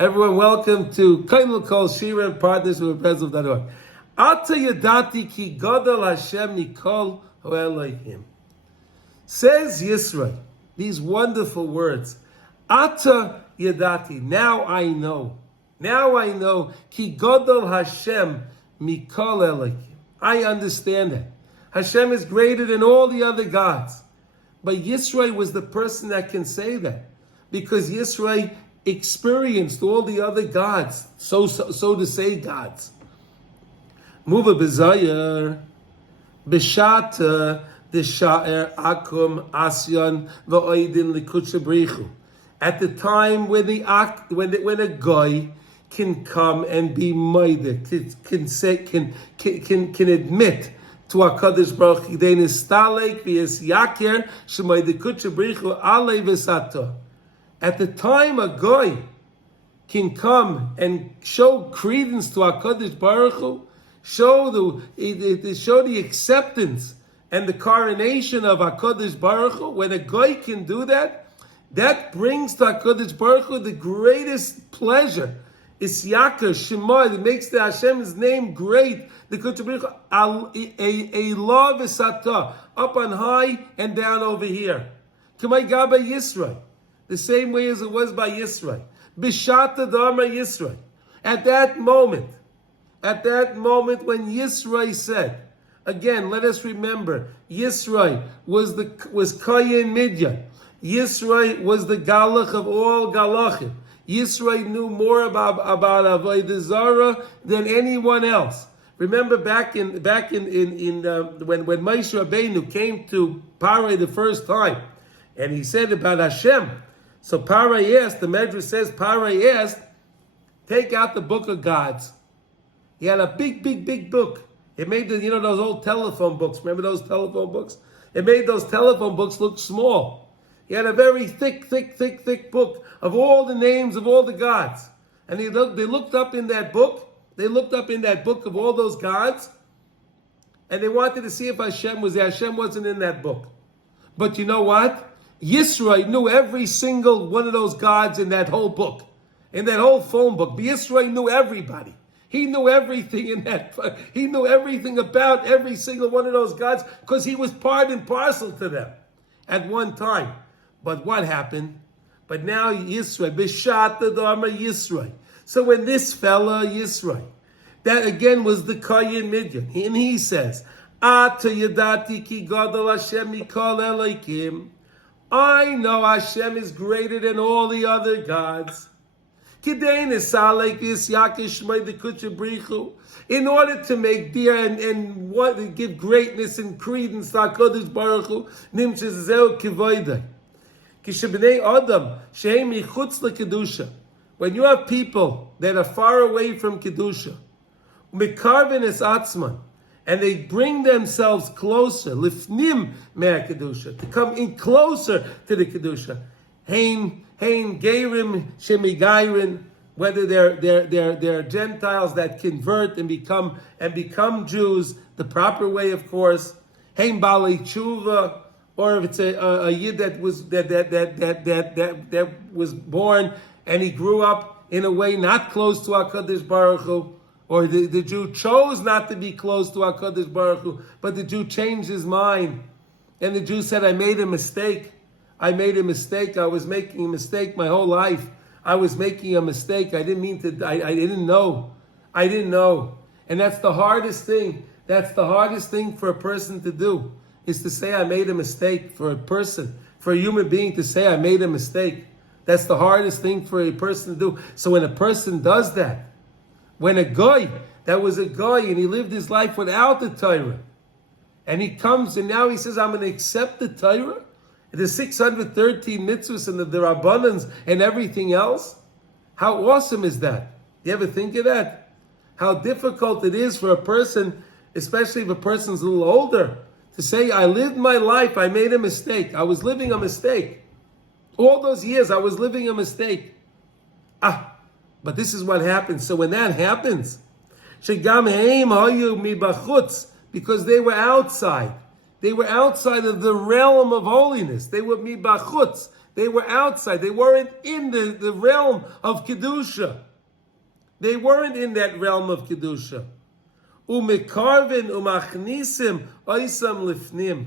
Everyone, welcome to Kainul Kol Shira and Partners with President.org. Ata yadati ki gadol HaShem mikol ha'elohim. Says Yisro, these wonderful words. Ata yadati, now I know. Now I know. Ki gadol HaShem mikol elohim. I understand that. Hashem is greater than all the other gods. But Yisro was the person that can say that. Because Yisro experienced all the other gods, so to say gods. Muva b'zayir, b'shata, d'sha'er akum asyan v'oidin l'kutsha brichu. At the time when a guy can come and be moide, can admit to HaKadosh Baruch Hu, they nistalek v'yes yaker shemoide kutsha brichu alei v'sato. At the time a guy can come and show credence to HaKadosh Baruch Hu, show the acceptance and the coronation of HaKadosh Baruch Hu, when a guy can do that, that brings to HaKadosh Baruch Hu the greatest pleasure. It's Yaakov, Shema, it makes the Hashem's name great. The Kutsha Baruch Hu, a love is up on high and down over here. Kamay Gaba Yisro. The same way as it was by Yisro. Bishata Dharma Yisro. At that moment when Yisro said, again, let us remember, Yisro was Kayin Midyan. Yisro was the Galach of all Galachim. Yisro knew more about Avodah Zarah than anyone else. Remember back in when Moshe Rabbeinu came to Parai the first time, and he said about Hashem. So Parai asked, the Medrash says, Parai asked, take out the book of gods. He had a big book. It made those old telephone books. Remember those telephone books? It made those telephone books look small. He had a very thick book of all the names of all the gods. And they looked up in that book. They looked up in that book of all those gods. And they wanted to see if Hashem was there. Hashem wasn't in that book. But you know what? Yisro knew every single one of those gods in that whole book, in that whole phone book. Yisro knew everybody. He knew everything in that. He knew everything about every single one of those gods because he was part and parcel to them at one time. But what happened? But now Yisro, B'shat Dharma Yisro. So when this fella Yisro, that again was the Kayin Midyan, and he says, Ata yadati ki gadol Hashem mikol elokim. I know Hashem is greater than all the other gods. In order to make dear and what to give greatness and credence to HaKadosh Baruch Hu, nimches zeu kivoidai. Kishabnei Adam shehem yichutz lekedusha. When you have people that are far away from kedusha, mikarven es atzman, and they bring themselves closer, lifnim mea kedusha, to come in closer to the kedusha. Hein geirim shemigairin, whether they're Gentiles that convert and become Jews the proper way, of course. Hein balei tshuva, or if it's a yid that was born and he grew up in a way not close to HaKadosh Baruch Hu. Or the Jew chose not to be close to HaKadosh Baruch Hu, but the Jew changed his mind. And the Jew said, I made a mistake. I made a mistake. I was making a mistake my whole life. I was making a mistake. I didn't mean to, I didn't know. I didn't know. And that's the hardest thing. That's the hardest thing for a person to do, is to say I made a mistake. For a person, for a human being to say I made a mistake. That's the hardest thing for a person to do. So when a person does that, when a guy, that was a guy and he lived his life without the Torah, and he comes and now he says, I'm going to accept the Torah, the 613 mitzvahs and the Rabbanans and everything else, how awesome is that? You ever think of that? How difficult it is for a person, especially if a person's a little older, to say, I lived my life, I made a mistake. I was living a mistake. All those years I was living a mistake. But this is what happens. So when that happens, because they were outside. They were outside of the realm of holiness. They were mibachutz. They were outside. They weren't in the realm of Kedusha. They weren't in that realm of Kedusha. Umekarvin umachnisim oisam lifnim.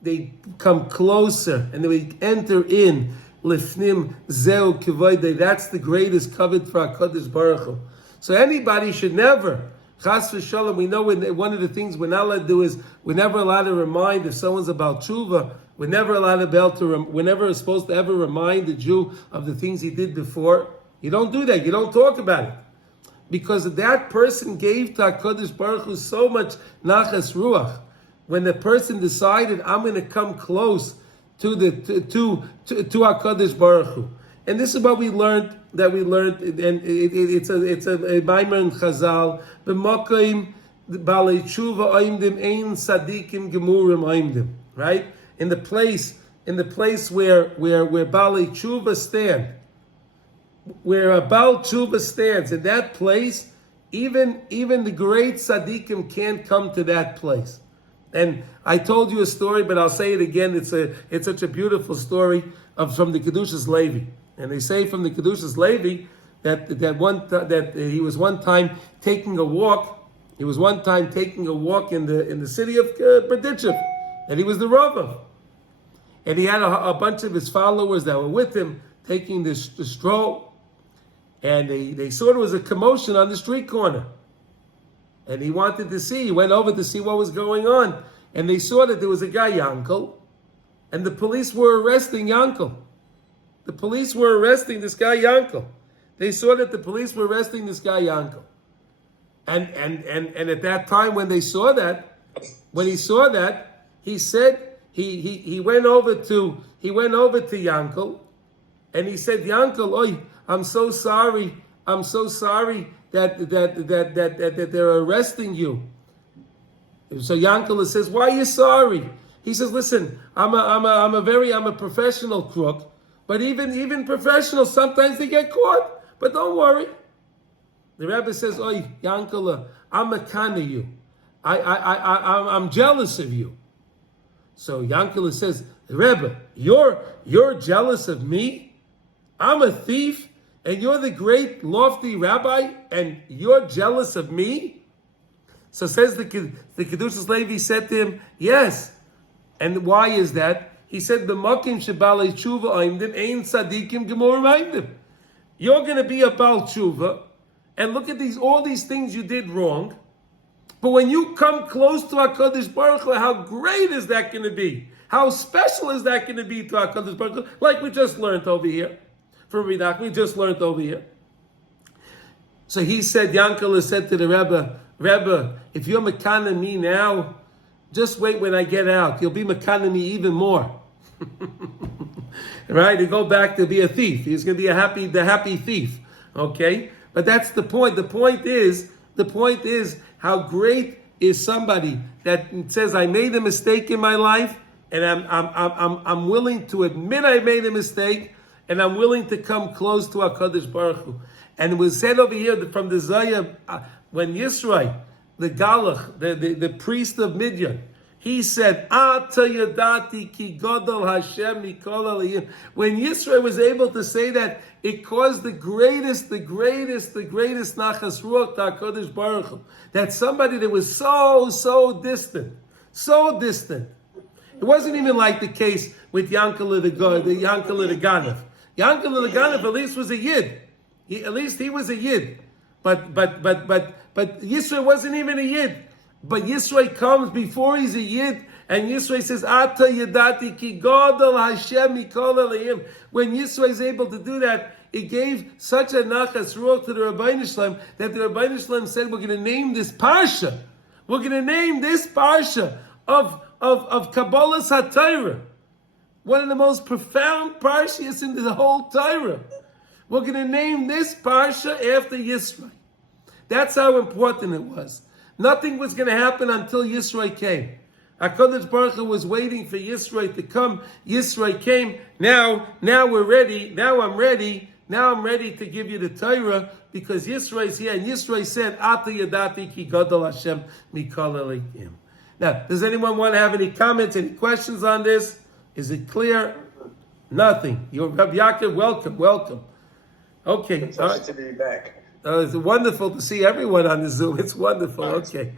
They come closer and they enter in lifnim zeu kivoide. That's the greatest covet for HaKadosh Baruch Hu. So anybody should never, chas v'shalom, we know one of the things we're not allowed to do is we're never allowed to remind if someone's about tshuva. We're never allowed we're never supposed to ever remind the Jew of the things he did before. You don't do that. You don't talk about it. Because that person gave to HaKadosh Baruch Hu so much nachas ruach. When the person decided, I'm going to come close to HaKadosh Baruch Hu. And this is what we learned, and it's a maimer in Chazal, b'makayim balei tshuva oimdim ein sadikim gemurim oimdim. Right? In the place where balei tshuva stand, where a Baal Tshuva stands, in that place, even the great tzaddikim can't come to that place. And I told you a story, but I'll say it again. It's such a beautiful story from the Kedushas Levi. And they say from the Kedushas Levi that he was one time taking a walk. He was one time taking a walk in the city of Berditchev, and he was the Rava. And he had a bunch of his followers that were with him taking the stroll. And they saw there was a commotion on the street corner. And he went over to see what was going on. And they saw that there was a guy, Yankel, and the police were arresting Yankel. The police were arresting this guy, Yankel. They saw that the police were arresting this guy, Yankel. And at that time when he saw that, he said, he went over to Yankel, and he said, Yankel, oi, I'm so sorry that they're arresting you. So Yankel says, why are you sorry? He says, listen, I'm a professional crook, but even professionals, sometimes they get caught, but don't worry. The Rebbe says, oi, Yankel, I'm a kind of you. I'm jealous of you. So Yankel says, Rebbe, you're jealous of me? I'm a thief, and you're the great lofty rabbi, and you're jealous of me? So says the Kedushas Levi said to him, yes. And why is that? He said, "B'makim shebalei tshuva oimdim ein tzadikim gemurim oimdim." You're going to be a Baal Tshuva, and look at all these things you did wrong. But when you come close to HaKadosh Baruch Hu, how great is that going to be? How special is that going to be to HaKadosh Baruch Hu? Like we just learned over here. From Ridak, we just learned over here. So he said, Yankel said to the Rebbe, if you're Mekana me now, just wait when I get out. You'll be Mekana me even more. Right? To go back to be a thief. He's going to be the happy thief. Okay? But that's the point. The point is how great is somebody that says, I made a mistake in my life, and I'm willing to admit I made a mistake, and I'm willing to come close to HaKadosh Baruch Hu. And it was said over here from the Zayah, when Yisro, the Galach, the priest of Midian, he said, Ata yadati ki gadol HaShem mikol alayim. When Yisro was able to say that, it caused the greatest nachas ruach to HaKadosh Baruch Hu. That somebody that was so distant. It wasn't even like the case with Yankel the Ganav. Yankel the Ganav at least was a Yid. At least he was a Yid. But Yisro wasn't even a Yid. But Yisro comes before he's a Yid, and Yisro says, Ata yadati ki gadol HaShem mikol alayim. When Yisro is able to do that, it gave such a nachas ruach to the Rabbeinu Shalom that the Rabbeinu Shalom said, we're going to name this parsha. We're going to name this parsha of Kabbalah's HaTorah. One of the most profound parshas in the whole Torah. We're going to name this parsha after Yisro. That's how important it was. Nothing was going to happen until Yisro came. HaKadosh Baruch Hu was waiting for Yisro to come. Yisro came. Now we're ready. Now I'm ready. Now I'm ready to give you the Torah because Yisro is here. And Yisro said, Ata yadati ki gadol HaShem mikol alayim. Now, does anyone want to have any comments, any questions on this? Is it clear? Nothing. You're Rabbi Yaakov. Welcome. Okay. It's nice to be back. It's wonderful to see everyone on the Zoom. It's wonderful. Okay.